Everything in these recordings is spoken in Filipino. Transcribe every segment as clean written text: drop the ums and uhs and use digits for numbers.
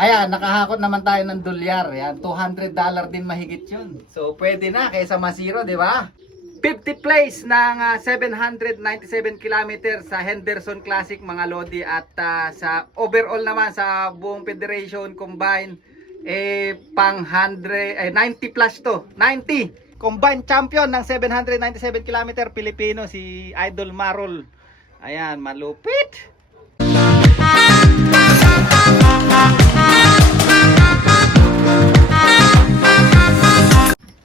Ayan, nakahakot naman tayo ng dolyar. Yan, $200 din mahigit yun. So, pwede na kaysa masiro, di ba? 50 place ng 797 kilometers sa Henderson Classic mga lodi, at sa overall naman sa buong federation combined pang 90 plus to 90 combined champion ng 797 kilometer Pilipino si Idol Marol. Ayan, malupit.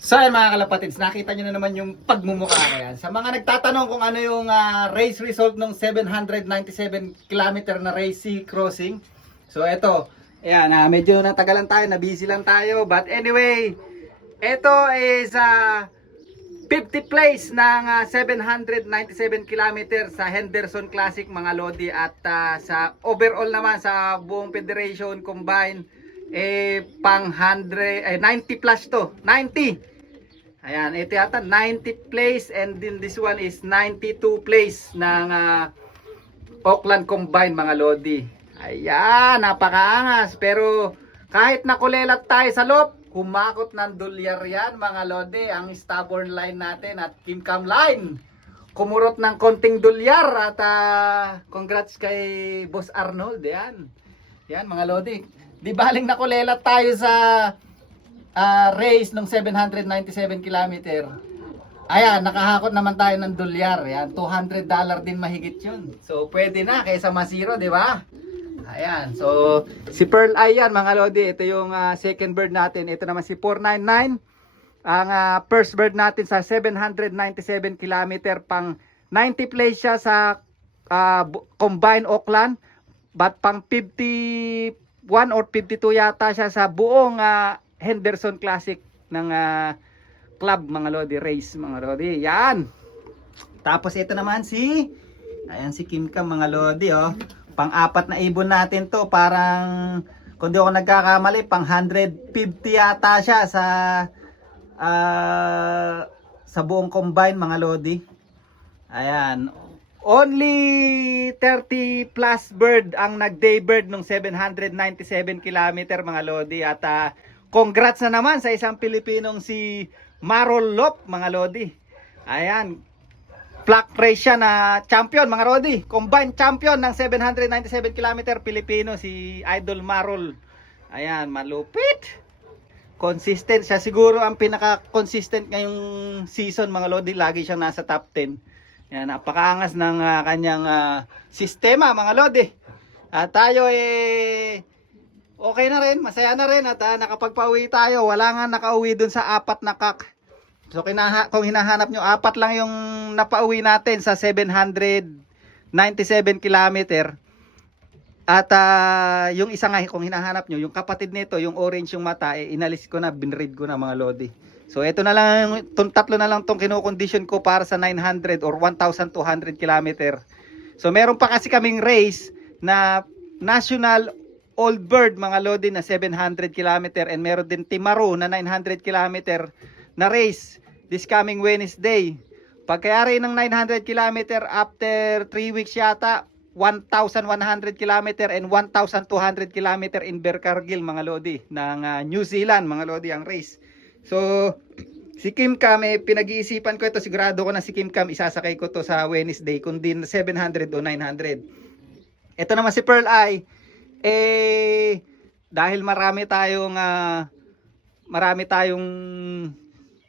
So ayan mga kalapatids, nakita nyo na naman yung pagmumukha ko yan. Sa mga nagtatanong kung ano yung race result ng 797 kilometer na race sea crossing. So eto, ayan, medyo natagalan tayo, na-busy lang tayo. But anyway, eto is 50 place ng 797 kilometer sa Henderson Classic mga lodi, at sa overall naman sa buong federation combined pang 90 plus to 90. Ayan, ito yata 90 place, and then this one is 92 place ng Auckland combined mga lodi. Ayan, napakaangas. Pero kahit nakulelat tayo sa loob, kumakot ng dolyar yan mga lodi. Ang stubborn line natin at Kimcam line, kumurot ng konting dolyar. At congrats kay Boss Arnold. Yan, yan mga lodi. Di baling nakulelat tayo sa race ng 797 kilometer. Ayan, nakahakot naman tayo ng dolyar. Yan, $200 din mahigit yun. So, pwede na kaysa masiro, di ba? Ayan, so, si Pearl Eye yan, mga lodi. Ito yung second bird natin. Ito naman si 499. Ang first bird natin sa 797 kilometer, pang 90 place siya sa combined Auckland. But pang 51 or 52 yata siya sa buong Henderson Classic ng club mga lodi, race mga lodi. Yan. Tapos ito naman ayan si Kimcam mga lodi, oh. Pang-apat na ibon natin to, parang kung di ako nagkakamali pang 150 yata siya sa buong combine mga lodi. Ayan. Only 30 plus bird ang nag-day bird nung 797 kilometer mga lodi, at congrats na naman sa isang Pilipinong si Marol Lop mga lodi. Ayan, flag race siya na champion mga lodi, combined champion ng 797 kilometer Pilipino si Idol Marol. Ayan, malupit. Consistent siya, siguro ang pinaka-consistent ngayong season mga lodi. Lagi siyang nasa top 10. Ayan, napakaangas ng kanyang sistema mga lodi. At tayo okay na rin, masaya na rin, at nakapagpauwi tayo. Wala nga nakauwi dun sa 4 na kak. So kung hinahanap nyo, 4 lang yung napauwi natin sa 797 kilometer. At yung isa nga, kung hinahanap nyo, yung kapatid nito, yung orange yung mata, inalis ko na, binread ko na mga lodi. So ito na lang, tatlo na lang tong kinokondisyon ko para sa 900 or 1,200 kilometer. So meron pa kasi kaming race na national old bird mga lodi na 700 kilometer, and meron din Timaru na 900 kilometer na race this coming Wednesday. Pagkayari ng 900 kilometer after 3 weeks yata, 1,100 kilometer and 1,200 kilometer in Invercargill mga lodi ng New Zealand mga lodi ang race. So si Kimcam, pinag-iisipan ko ito, sigurado ko na si Kimcam isasakay ko to sa Wednesday, kundi 700 o 900. Ito naman si Pearl Eye, dahil marami tayong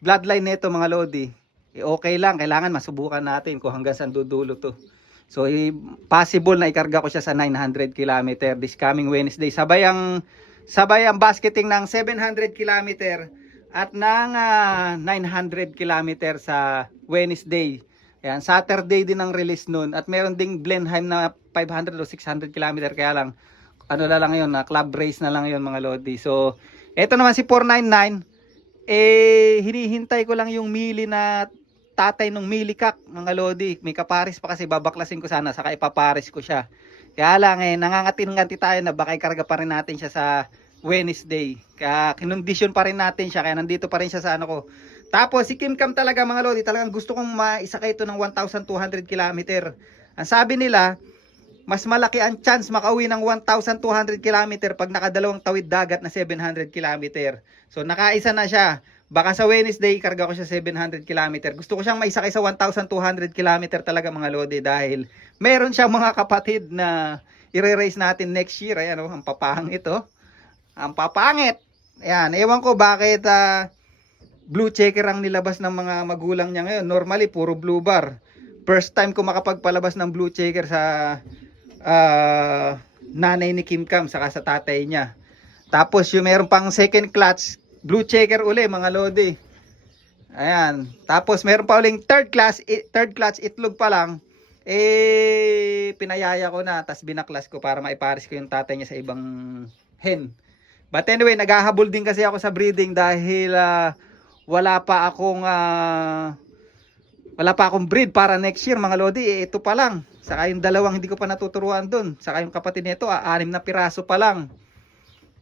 bloodline nito mga lodi, okay lang, kailangan masubukan natin kung hanggang saan dudulo to. So possible na ikarga ko siya sa 900 kilometer this coming Wednesday, sabay ang basketing ng 700 kilometer at ng 900 kilometer sa Wednesday. Ayan, Saturday din ang release nun, at meron ding Blenheim na 500 o 600 kilometer, kaya lang ano na lang yun, club race na lang yun mga lodi. So eto naman si 499, hinihintay ko lang yung mili na tatay ng milikak mga lodi. May kaparis pa kasi, babaklasin ko sana, saka ipaparis ko siya. Kaya lang nangangati-ngati tayo na baka ikarga pa rin natin siya sa Wednesday. Kaya kinondisyon pa rin natin siya, kaya nandito pa rin siya sa ano ko. Tapos si Kimcam talaga mga lodi, talagang gusto kong maisakay ito ng 1,200 kilometer. Ang sabi nila, mas malaki ang chance makauwi ng 1,200 kilometer pag nakadalawang tawid dagat na 700 kilometer. So nakaisa na siya. Baka sa Wednesday, karga ko siya 700 kilometer. Gusto ko siyang maisakay sa 1,200 kilometer talaga mga lodi dahil meron siyang mga kapatid na i-race natin next year. Ayan oh, ang papangit oh. Ang papangit. Ayan, ewan ko bakit blue checker ang nilabas ng mga magulang niya ngayon. Normally, puro blue bar. First time ko makapagpalabas ng blue checker sa nanay ni Kim Cam saka sa tatay niya. Tapos yung meron pang second clutch, blue checker uli mga lodi. Ayan. Tapos meron pa uling third clutch itlog pa lang. Pinayaya ko na, tapos binaklas ko para maiparis ko yung tatay niya sa ibang hen. But anyway, naghahabol din kasi ako sa breeding dahil wala pa akong breed para next year mga lodi. Ito pa lang. Saka yung dalawang hindi ko pa natuturuan dun. Saka yung kapatid nito, 6 na piraso pa lang.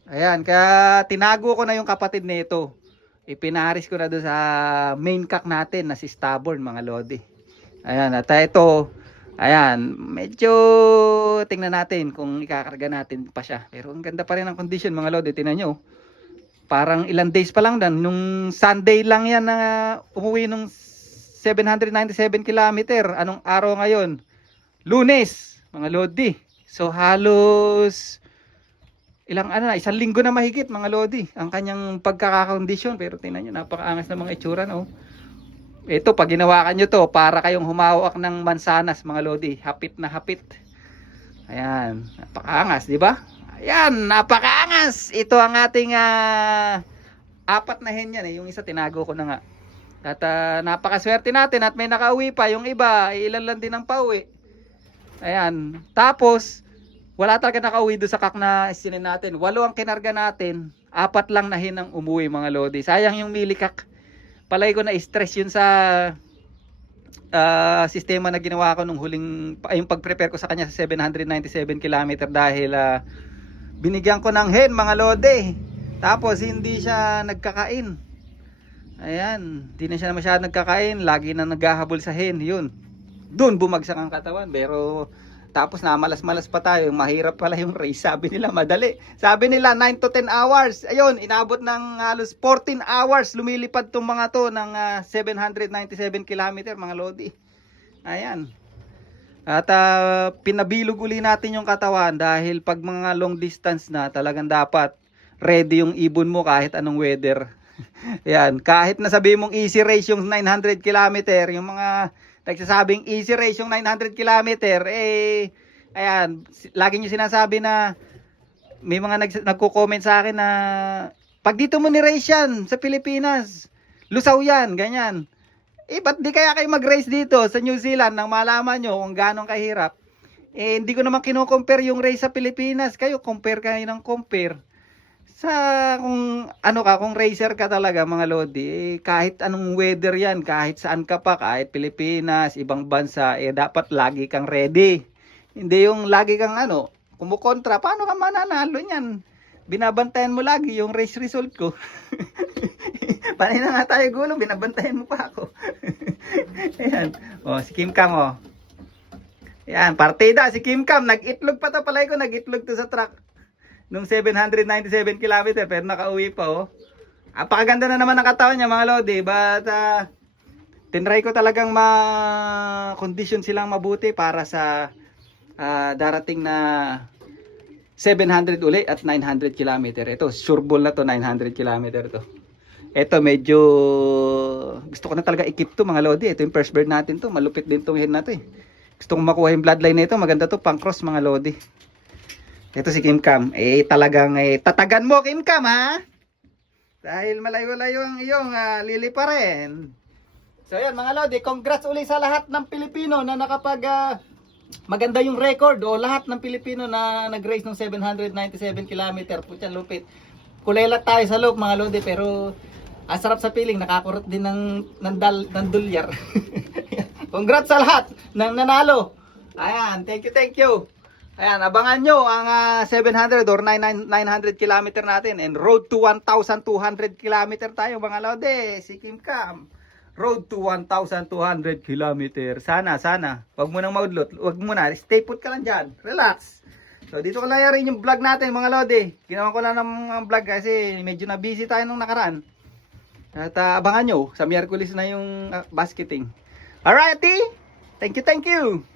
Ayan, kaya tinago ko na yung kapatid nito. Ipinaris ko na doon sa main cock natin na si Stubborn mga lodi. Ayan, at ito, ayan, medyo tingnan natin kung ikakarga natin pa siya. Pero ang ganda pa rin ang condition mga lodi, tingnan nyo. Parang ilang days pa lang dan. Nung Sunday lang yan na umuwi nung 797 kilometer. Anong araw ngayon? Lunes, mga lodi. So halos isang linggo na mahigit mga lodi ang kanyang pagkakakondisyon. Pero tingnan nyo, napakaangas na mga itsura no. Ito, pag ginawakan nyo to, para kayong humawak ng mansanas mga lodi. Hapit na hapit. Ayan, napakaangas, di ba? Ayan, napakaangas. Ito ang ating 4 na hen yan eh. Yung isa tinago ko na nga. At napakaswerte natin at may nakauwi pa. Yung iba, ilan lang din ang pauwi. Ayan. Tapos, wala talaga nakauwi doon sa kak na isinin natin. 8 ang kinarga natin. 4 lang na hin ang umuwi mga lodi. Sayang yung milikak. Palay ko na stress yun sa sistema na ginawa ko nung yung pag-prepare ko sa kanya sa 797 kilometer dahil binigyan ko ng hen mga lodi. Tapos hindi siya nagkakain. Ayan, hindi na siya masyadong nagkakain. Lagi na naghahabol sa hen. Yun, doon bumagsak ang katawan. Pero tapos namalas-malas pa tayo. Mahirap pala yung race. Sabi nila madali. Sabi nila 9 to 10 hours. Ayun, inabot ng halos 14 hours. Lumilipad tong mga to ng 797 kilometer mga lodi. Ayan. At pinabilog uli natin yung katawan dahil pag mga long distance na talagang dapat ready yung ibon mo kahit anong weather. Yan, kahit na sabi mong easy race yung 900 kilometer, yung mga nagsasabing easy race yung 900 kilometer, ayan, lagi nyo sinasabi na may mga nagko-comment sa akin na pag dito mo ni-race yan sa Pilipinas, lusaw yan, ganyan. Ba't di kaya kayo mag-race dito sa New Zealand nang malaman nyo kung gano'ng kahirap? Hindi ko naman kino-compare yung race sa Pilipinas. Kayo, compare kayo ng compare. Kung racer ka talaga mga lodi, kahit anong weather yan, kahit saan ka pa, kahit Pilipinas, ibang bansa, dapat lagi kang ready. Hindi yung lagi kang kumukontra. Paano ka mananalo niyan? Binabantayan mo lagi yung race result ko. Panay na nga tayo gulo, binabantayan mo pa ako. Ayan. Si Kim Cam Ayan, partida si Kim Cam. Nag-itlog pa to, palay ko, nag-itlog to sa truck. Nung 797 kilometer, pero nakauwi pa Apakaganda na naman ng katawan niya mga lodi. But tinry ko talagang ma-condition silang mabuti para sa darating na 700 uli at 900 kilometer. Ito, sure ball na to, 900 kilometer to. Ito, medyo gusto ko na talaga ikip to mga lodi. Ito yung first bird natin to. Malupit din tong hen na to Gusto kong makuha yung bloodline nito. Maganda to, pang cross mga lodi. Ito si Kim Cam. Talagang tatagan mo Kim Cam ha. Dahil malayo-layo ang iyong lili pa rin. So yan mga lodi, congrats uli sa lahat ng Pilipino na nakapag maganda yung record o lahat ng Pilipino na nag-race ng 797 km. Putya lupit. Kulelat tayo sa loop mga lodi pero ang sarap sa piling, nakakurot din ng dolyar. Congrats sa lahat ng nanalo. Ayan, thank you. Ayan, abangan nyo ang 700 or 900 kilometer natin and road to 1,200 kilometer tayo mga lodi. Si Kim Cam. road to 1,200 kilometer. Sana. Wag mo nang maudlot. Wag mo na. Stay put ka lang dyan. Relax. So, dito ko lang rin yung vlog natin, mga lodi. Ginawa ko lang ng vlog kasi medyo na busy tayo nung nakaraan. At abangan nyo, sa Miyerkules na yung basketing. Alrighty. Thank you.